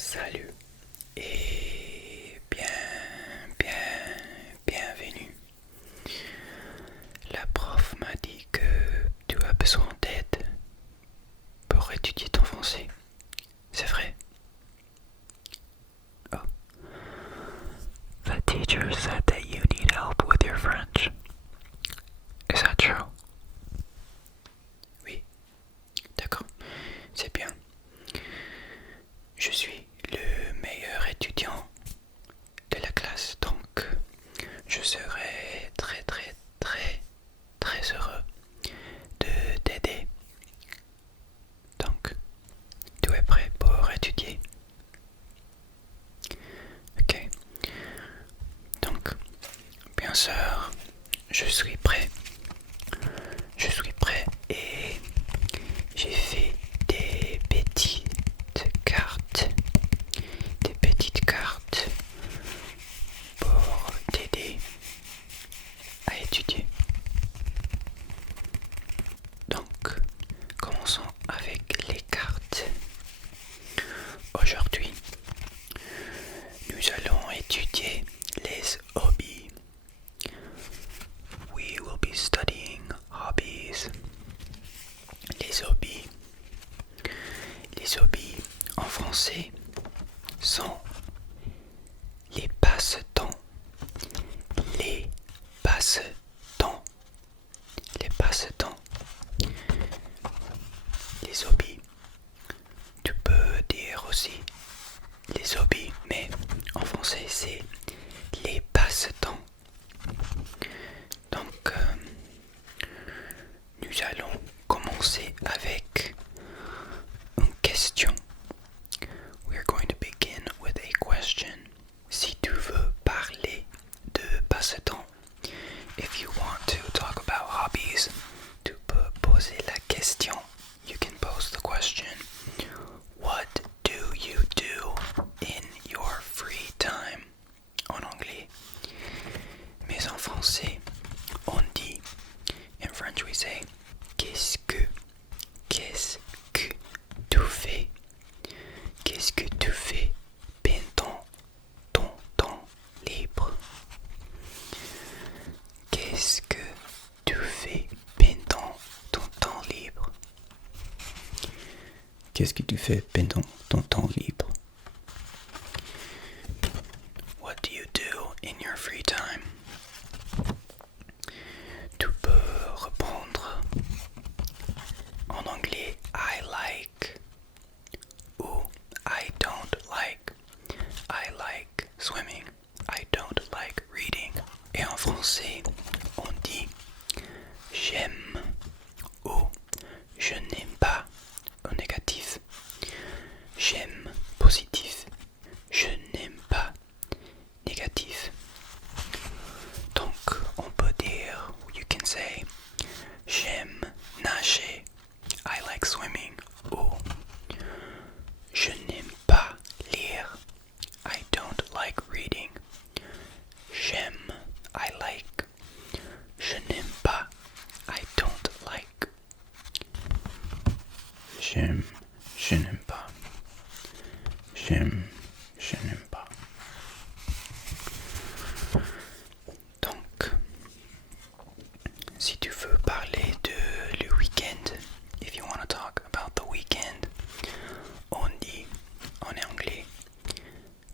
Salut et bienvenue. La prof m'a dit que tu as besoin d'aide pour étudier ton français. C'est vrai? Oh. The teacher said that you need help with your French. Is that true? Oui, d'accord, c'est bien. Je suis le meilleur étudiant de la classe, donc je serai très heureux de t'aider. Donc, tu es prêt pour étudier? Ok. Donc, bien sûr, je suis prêt. Je suis prêt et j'ai fait des petites cartes. Des petites cartes pour t'aider à étudier. Donc, commençons avec les cartes. Aujourd'hui, nous allons étudier les hobbies. We will be studying hobbies. Les hobbies. Les hobbies en français sont les passe-temps. Les passe-temps. Les passe-temps. Les hobbies. Tu peux dire aussi les hobbies, mais en français c'est les passe-temps. Donc, nous allons commencer avec une question. We are going to begin with a question. Si tu veux parler de passe-temps, if you want to talk about hobbies, tu peux poser la question. You can pose the question. What do you do in your free time? En anglais. Mais en français, on dit, in French we say, qu'est-ce que tu fais? Qu'est-ce que tu fais pendant ton temps libre? Qu'est-ce que tu fais pendant ton temps libre? Qu'est-ce que tu fais pendant ton temps libre? What do you do in your free time? Tu peux répondre en anglais I like ou I don't like. I like swimming. I don't like reading. Et en français, on dit j'aime ou je n'aime pas au négatif. J'aime positif. Je n'aime pas négatif. Donc on peut dire, you can say, j'aime nager. I like swimming. Ou je n'aime pas lire. I don't like reading. J'aime. I like. Je n'aime pas. I don't like. J'aime. Je n'aime pas. J'aime. Je n'aime pas. Donc, si tu veux parler de le week-end, if you want to talk about the weekend, on dit en anglais,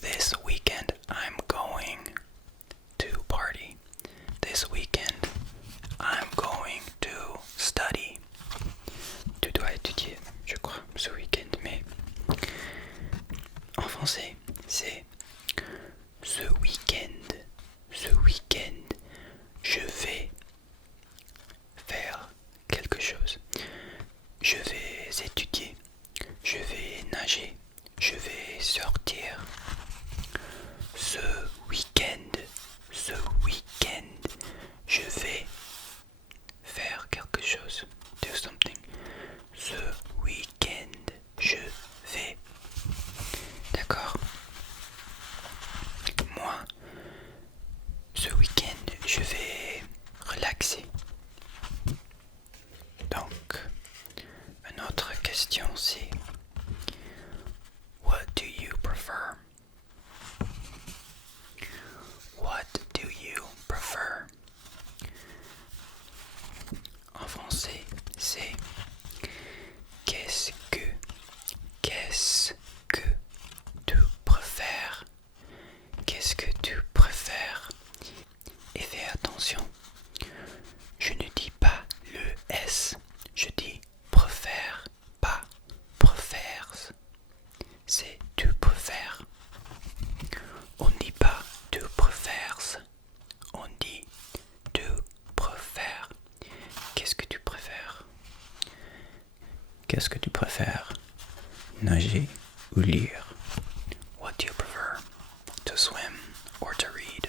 this weekend I'm going to party. This weekend I'm going to study. Tu dois étudier, je crois, ce week-end, mais en français, c'est ce week-end, je vais faire quelque chose. Je vais étudier, je vais nager, je vais sortir. Ce week-end, je vais faire quelque chose. Do something. Ce week-end, je vais. D'accord? Moi, ce week-end, je vais relaxer. Donc, une autre question c'est what do you prefer? prefer? What do you prefer? En français, c'est qu'est-ce que tu préfères? Qu'est-ce que tu préfères? Et fais attention, je ne dis pas le S, je dis préfère, pas préfères. C'est tu préfères. On ne dit pas tu préfères, on dit tu préfères. Qu'est-ce que tu préfères? Qu'est-ce que tu préfères? Nager ou lire? What do you prefer? To swim or to read?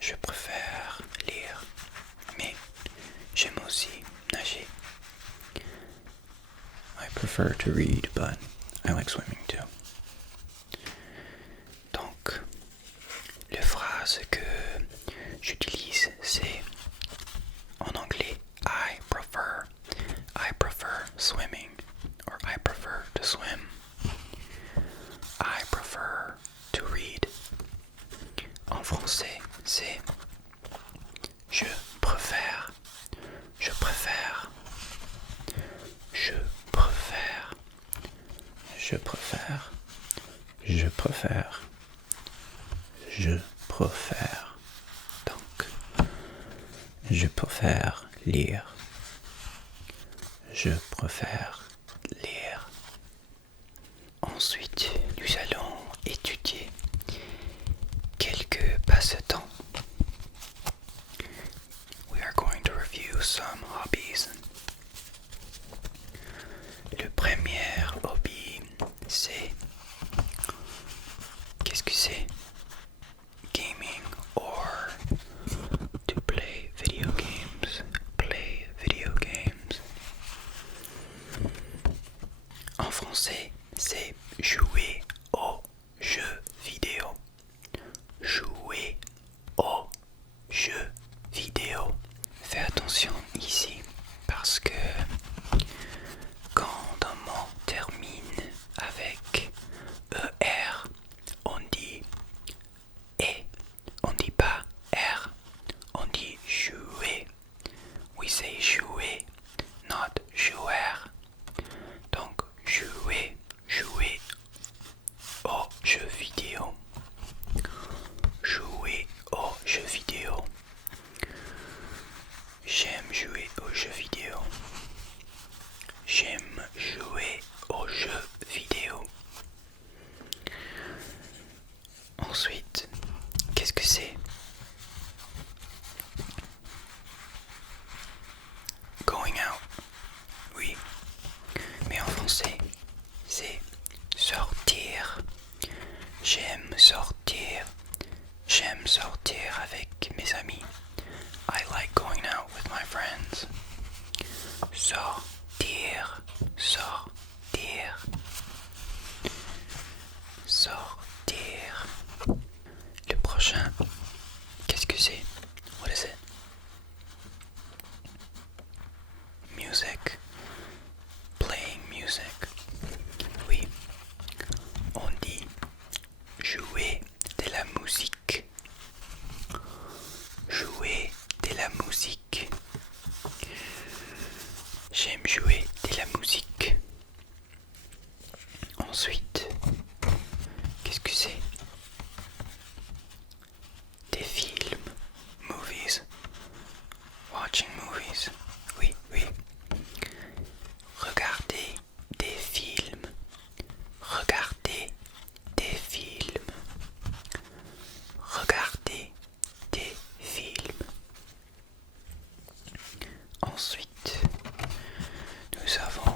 Je préfère lire, mais j'aime aussi nager. I prefer to read, but I like swimming too. Donc, les phrases que j'utilise, c'est en anglais I prefer swimming, or I prefer to swim. I prefer to read. En français, c'est je préfère, je préfère, je préfère, je préfère, je préfère, je préfère. Donc, je préfère lire. Je préfère lire. Ensuite, nous allons étudier quelques passe-temps. We are going to review some hobbies. Le premier hobby, c'est... Qu'est-ce que c'est? Gaming or to play video games. Play video games. En français, c'est jouer aux jeux vidéo. Jouer aux jeux vidéo. Fais attention ici parce que quand un mot termine avec ER, on dit et, on dit pas R, on dit jouer. We say jouer, not jouer. Donc jouer, jouer aux jeux vidéo. Jouer aux jeux vidéo. J'aime jouer aux jeux vidéo. J'aime jouer aux jeux vidéo. Ensuite, qu'est-ce que c'est? Going out. Oui. Mais en français, c'est sortir. J'aime sortir. J'aime sortir avec mes amis. I like going out with my friends. Sortir. Sortir. Sortir. Le prochain, qu'est-ce que c'est? What is it? Music. Playing music. Oui. On dit jouer de la musique. Jouer de la musique. J'aime jouer de la musique. Ensuite, qu'est-ce que c'est? Des films. Movies. Watching movies. Oui, oui. Regarder des films. Regarder des films. Regarder des films. Ensuite, nous avons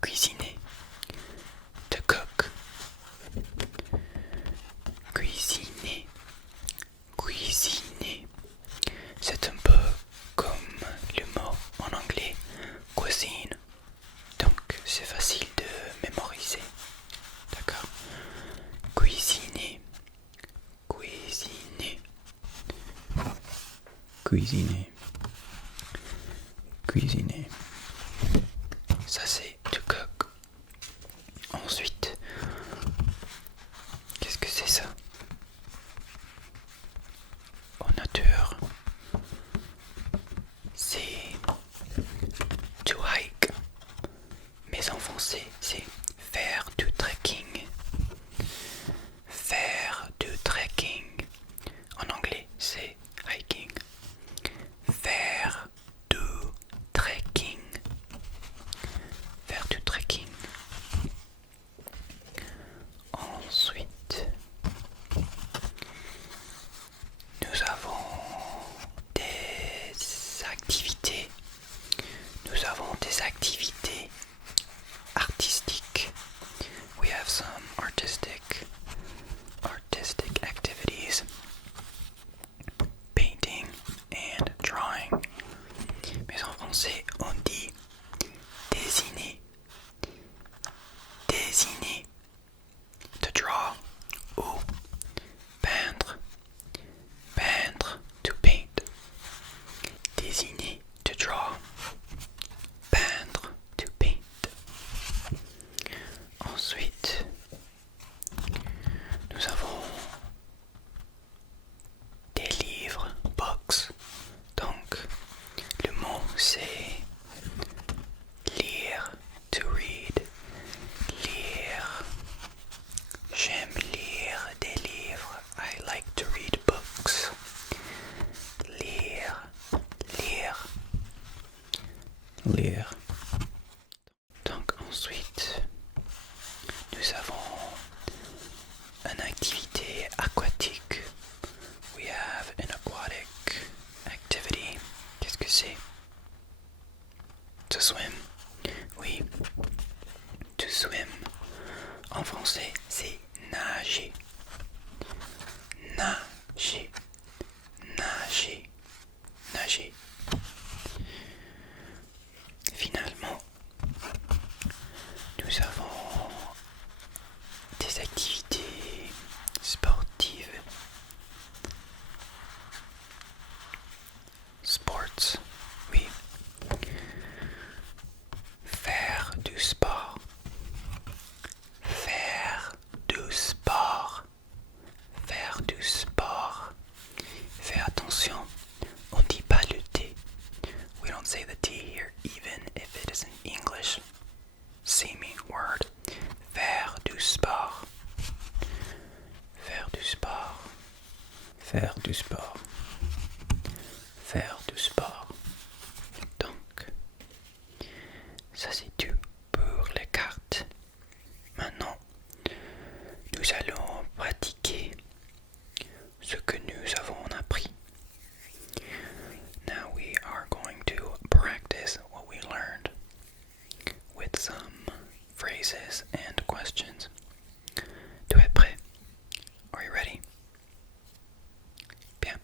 cuisiner. To cook. Cuisiner. Cuisiner. C'est un peu comme le mot en anglais cuisine. Donc c'est facile de mémoriser. D'accord? Cuisiner. Cuisiner. Cuisiner. Cuisiner. ça c'est to cook. Ensuite, qu'est-ce que c'est ça? En nature, c'est to hike. Mais en français, c'est faire du trekking. Faire du trekking. En anglais, c'est hiking. Faire du trekking. Faire du trekking. Ensuite, nous avons des activités. Nous avons des activités artistiques. We have some artistic activities. Painting and drawing. Mais en français, on dit dessiner. Dessiner. To draw ou peindre. Peindre, to paint. Dessiner, to draw. Peindre, to paint. Ensuite, nous avons des livres, books. Donc, le mot c'est lire, to read. Lire. J'aime lire des livres. I like to read books. Lire, lire, lire. Donc ensuite, nous avons une activité aquatique. We have an aquatic activity. Qu'est-ce que c'est? To swim. Oui. To swim. En français, c'est nager. Nager. Nager. Nager. Finalement, nous avons des activités sportives. Sports, oui. Faire du sport. Faire du sport. Faire du sport. Fais attention, on dit pas le T. We don't say the T here, even if it is an English seeming word. Faire du sport. Faire du sport. Faire du sport. Faire du sport. Donc, ça c'est tout pour les cartes. Maintenant, nous allons pratiquer ce que nous avons appris. Now we are going to practice what we learned with some phrases and questions. Tu es prêt? Are you ready? Bien.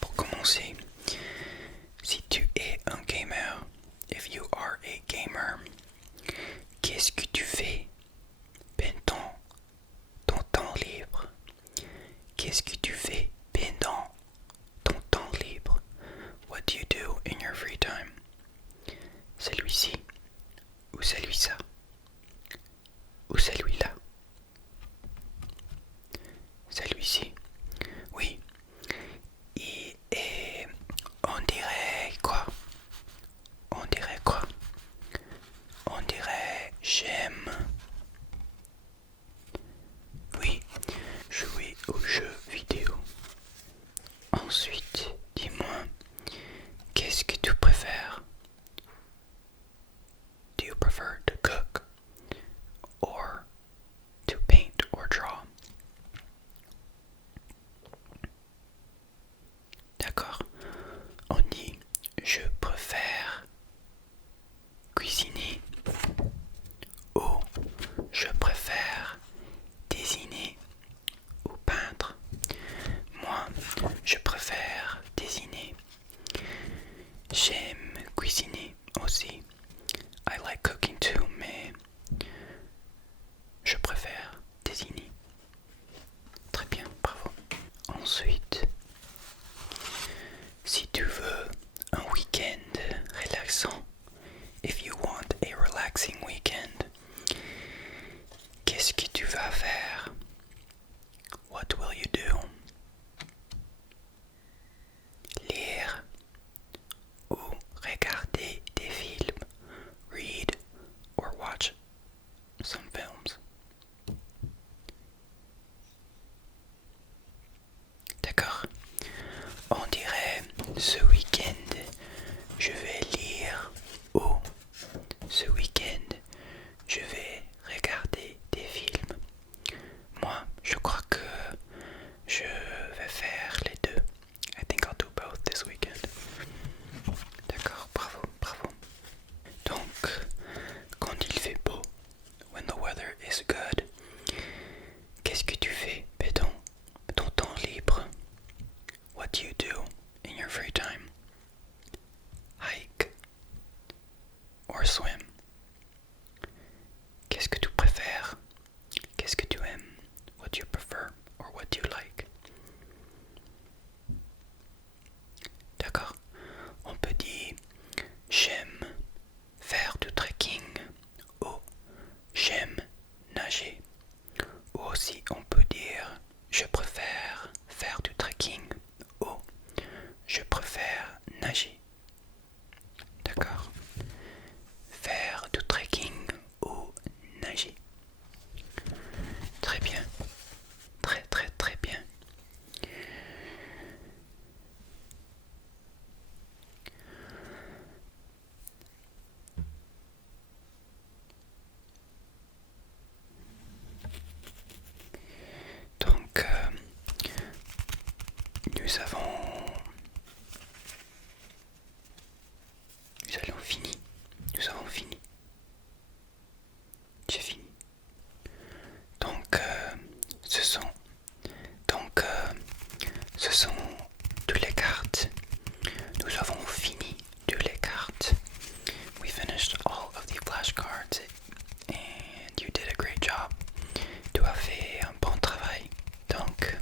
Pour commencer, si tu es un gamer, if you are a gamer, qu'est-ce que tu fais pendant ton temps libre? Qu'est-ce que tu fais pendant ton temps libre? What do you do in your free time? Celui-ci ou celui-là ou celui-là? Celui-ci, oui. Et on dirait quoi? On dirait quoi? On dirait j'aime. Oui, jouer aux jeux vidéo. Ensuite, dis-moi, qu'est-ce que tu préfères? Do you prefer to cook or to paint or draw? D'accord. On dit je préfère cuisiner ou je préfère dessiner ou peindre. Moi, je préfère dessiner. J'aime cuisiner aussi. I like cooking too, mais je préfère dessiner. Très bien, bravo. Ensuite, si tu veux un week-end relaxant, if you want a relaxing je vais lire ou ce week-end, je vais regarder des films. Moi, je crois que je vais faire les deux. I think I'll do both this weekend. D'accord, bravo, bravo. Donc, quand il fait beau, when the weather is good, qu'est-ce que tu fais, Péton, ton temps libre? What do you do in your free time? Hike or swim? Qu'est-ce que tu préfères? Qu'est-ce que tu aimes? What do you prefer or what do you like? D'accord. On peut dire j'aime faire du trekking ou j'aime nager. Ou aussi on peut dire je préfère faire du trekking ou je préfère nager. D'accord. Faire du trekking ou nager. Très bien. Très très très bien. Donc, nous avons fini. Nous avons fini. J'ai fini. Donc, ce sont toutes les cartes. Nous avons fini toutes les cartes. We finished all of the flashcards and you did a great job. Tu as fait un bon travail. Donc,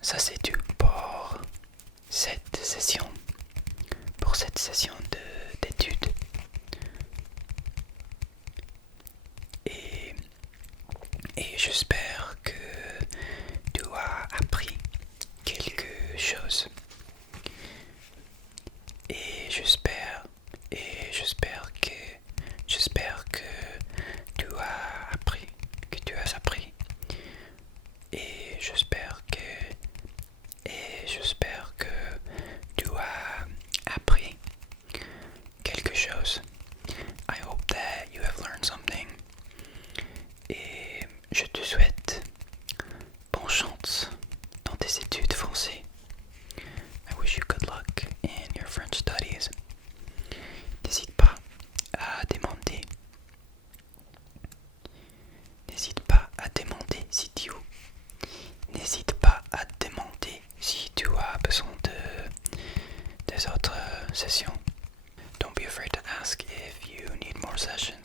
ça c'est tout pour cette session. Pour cette session d'études. Et j'espère que tu as appris quelque chose. Et j'espère que tu as appris, Et j'espère que tu as appris quelque chose. I hope that you have learned something. Et je te souhaite bonne chance dans tes études français. I wish you good luck in your French studies. N'hésite pas à demander. N'hésite pas à demander si tu as besoin des autres sessions. Don't be afraid to ask if you need more sessions.